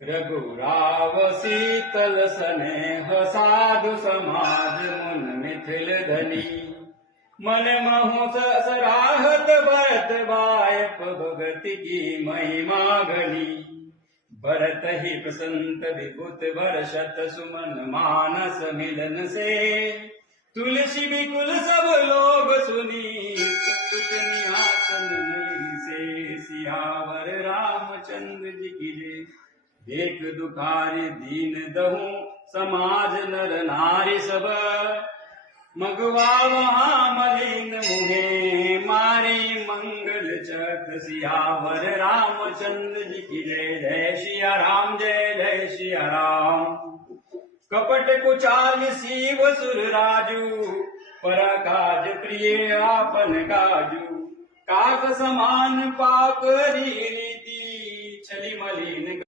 रघुराव शीतल स्नेह साधु समाज मुन मिथिल धनी मन महु सराहत भरत बायप भगति की महिमा घनी भरत ही प्रसंत विभुत बरसत सुमन मानस मिलन से तुलसी बिकुल सब लोग सुनी सुत निहासन नयन से सियावर रामचंद्र जी की जय। देख दुखारी दीन दहु समाज नर नारी सब मगवा वहाँ मलिन मुहे मारी मंगल चक्र सियावर रामचंद्र जी की जय। जय सिया राम जय जय सिया राम। कपट कुचाल शिव सुर राजू पर काज प्रिय आपन काजू काक समान पाक रीति छली मलिन